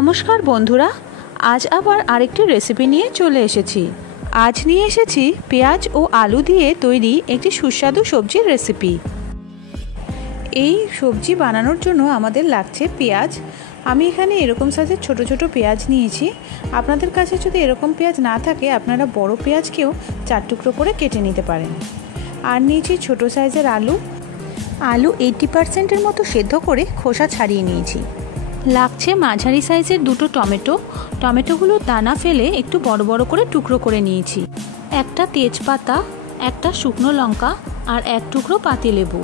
নমস্কার বন্ধুরা, আজ আবার আরেকটি রেসিপি নিয়ে চলে এসেছি। আজ নিয়ে এসেছি পেঁয়াজ ও আলু দিয়ে তৈরি একটি সুস্বাদু সবজির রেসিপি। এই সবজি বানানোর জন্য আমাদের লাগছে পেঁয়াজ। আমি এখানে এরকম সাইজের ছোট ছোট পেঁয়াজ নিয়েছি। আপনাদের কাছে যদি এরকম পেঁয়াজ না থাকে আপনারা বড় পেঁয়াজকেও 4 টুকরো করে কেটে নিতে পারেন। আর নিয়েছি ছোট সাইজের আলু। আলু 80% মতো সেদ্ধ করে খোসা ছাড়িয়ে নিয়েছি। লাগছে মাঝারি সাইজের দুটো টমেটো। টমেটোগুলো দানা ফেলে একটু বড় বড় করে টুকরো করে নিয়েছি। একটা তেজপাতা, একটা শুকনো লঙ্কা আর 1 টুকরো পাতিলেবু,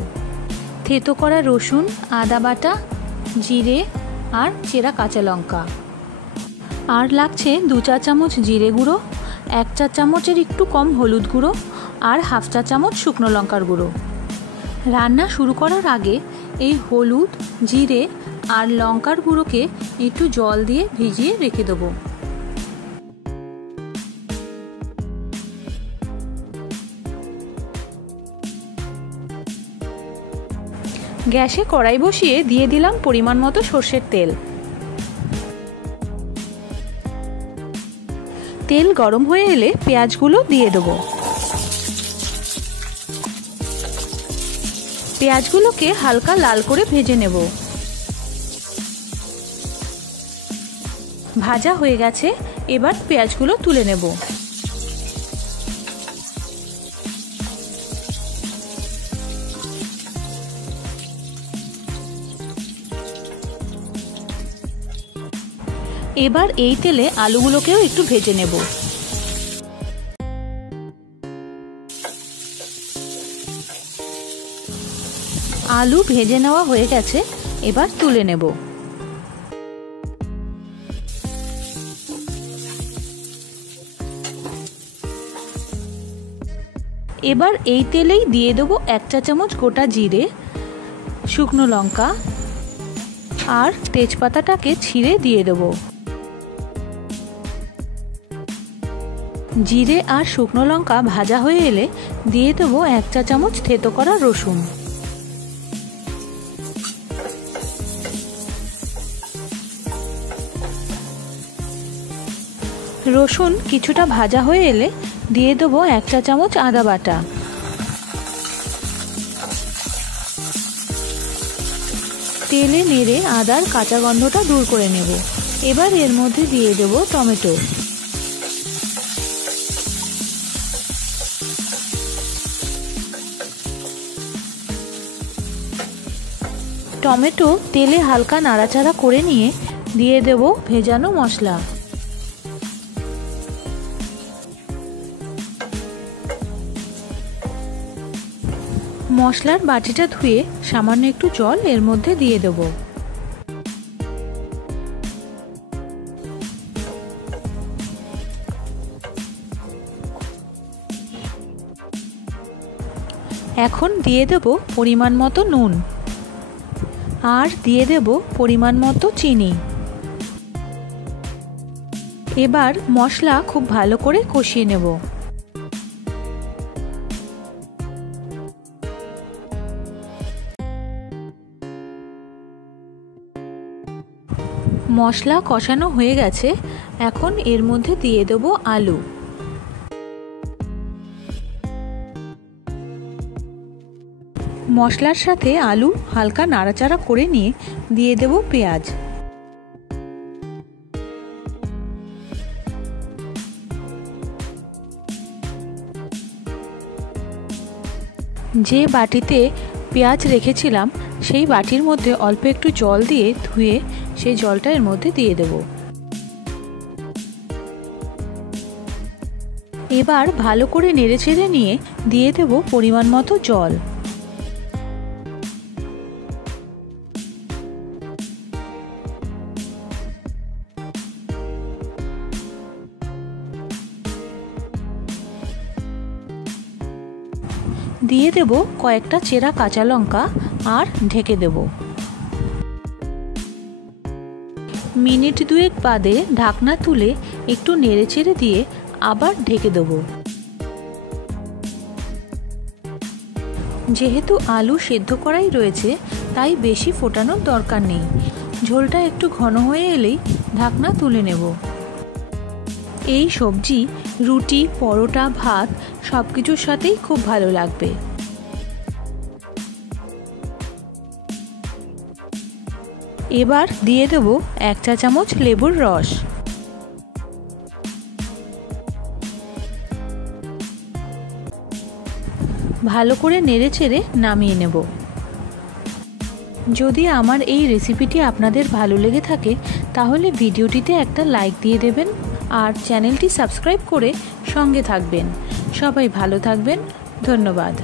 থেতো করা রসুন, আদা বাটা, জিরে আর চেরা কাঁচা লঙ্কা। আর লাগছে 2 চা চামচ জিরে গুঁড়ো, 1 চা চামচের একটু কম হলুদ গুঁড়ো আর 1/2 চা চামচ শুকনো লঙ্কার গুঁড়ো। রান্না শুরু করার আগে এই হলুদ, জিরে আর লঙ্কার গুঁড়োকে একটু জল দিয়ে ভিজিয়ে রেখে দেবো। গ্যাসে কড়াই বসিয়ে দিয়ে দিলাম পরিমাণ মতো সর্ষের তেল। তেল গরম হয়ে এলে পেঁয়াজগুলো দিয়ে দেবো। পেঁয়াজগুলোকে হালকা লাল করে ভেজে নেব। ভাজা হয়ে গেছে, এবার পেঁয়াজগুলো তুলে নেব। এবার এই তেলে আলুগুলোকেও একটু ভেজে নেব। আলু ভেজে নেওয়া হয়ে গেছে, এবার তুলে নেব। এবার এই তেলেই দিয়ে দেবো 1 চা চামচ গোটা জিরে, শুকনো লঙ্কা আর তেজপাতাটাকে ছিঁড়ে দিয়ে দেবো। জিরে আর শুকনো লঙ্কা ভাজা হয়ে এলে দিয়ে দেবো 1 চা চামচ থেতো করা রসুন। রসুন কিছুটা ভাজা হয়ে এলে দিয়ে দেবো 1 চা চামচ আদা বাটা। তেলে নেড়ে আদার কাঁচা গন্ধটা দূর করে নেব। এবার এর মধ্যে দিয়ে দেবো টমেটো। টমেটো তেলে হালকা নাড়াচাড়া করে নিয়ে দিয়ে দেব ভেজানো মশলা। মশলার বাটিটা ধুয়ে সামান্য একটু জল এর মধ্যে দিয়ে দেব। এখন দিয়ে দেব পরিমাণ মতো নুন আর দিয়ে দেব পরিমাণ মতো চিনি। এবার মশলা খুব ভালো করে কষিয়ে নেব। মশলা কষানো হয়ে গেছে, এখন এর মধ্যে দিয়ে দেব আলু। মশলার সাথে আলু হালকা নাড়াচাড়া করে নিয়ে দিয়ে দেব পেঁয়াজ। যে বাটিতে পেঁয়াজ রেখেছিলাম সেই বাটির মধ্যে অল্প একটু জল দিয়ে ধুয়ে সেই জলটা এর মধ্যে দিয়ে দেব। এবার ভালো করে নেড়েচেড়ে নিয়ে দিয়ে দেব পরিমাণ মতো জল। দিয়ে দেব কয়েকটা চেরা কাঁচা লঙ্কা আর ঢেকে দেব। মিনিট 2 বাদে ঢাকনা তুলে একটু নেড়েচেড়ে দিয়ে আবার ঢেকে দেব। যেহেতু আলু সেদ্ধ করাই রয়েছে তাই বেশি ফোটানোর দরকার নেই। ঝোলটা একটু ঘন হয়ে এলেই ঢাকনা তুলে নেব। এই সবজি রুটি, পরোটা, ভাত সব কিছুর সাথেই খুব ভালো লাগবে। এবার দিয়ে দেব 1 চা চামচ লেবুর রস। ভালো করে নেড়েচেড়ে নামিয়ে নেব। যদি আমার এই রেসিপিটি আপনাদের ভালো লেগে থাকে তাহলে ভিডিওটিতে একটা লাইক দিয়ে দেবেন আর চ্যানেলটি সাবস্ক্রাইব করে সঙ্গে থাকবেন। সবাই ভালো থাকবেন। ধন্যবাদ।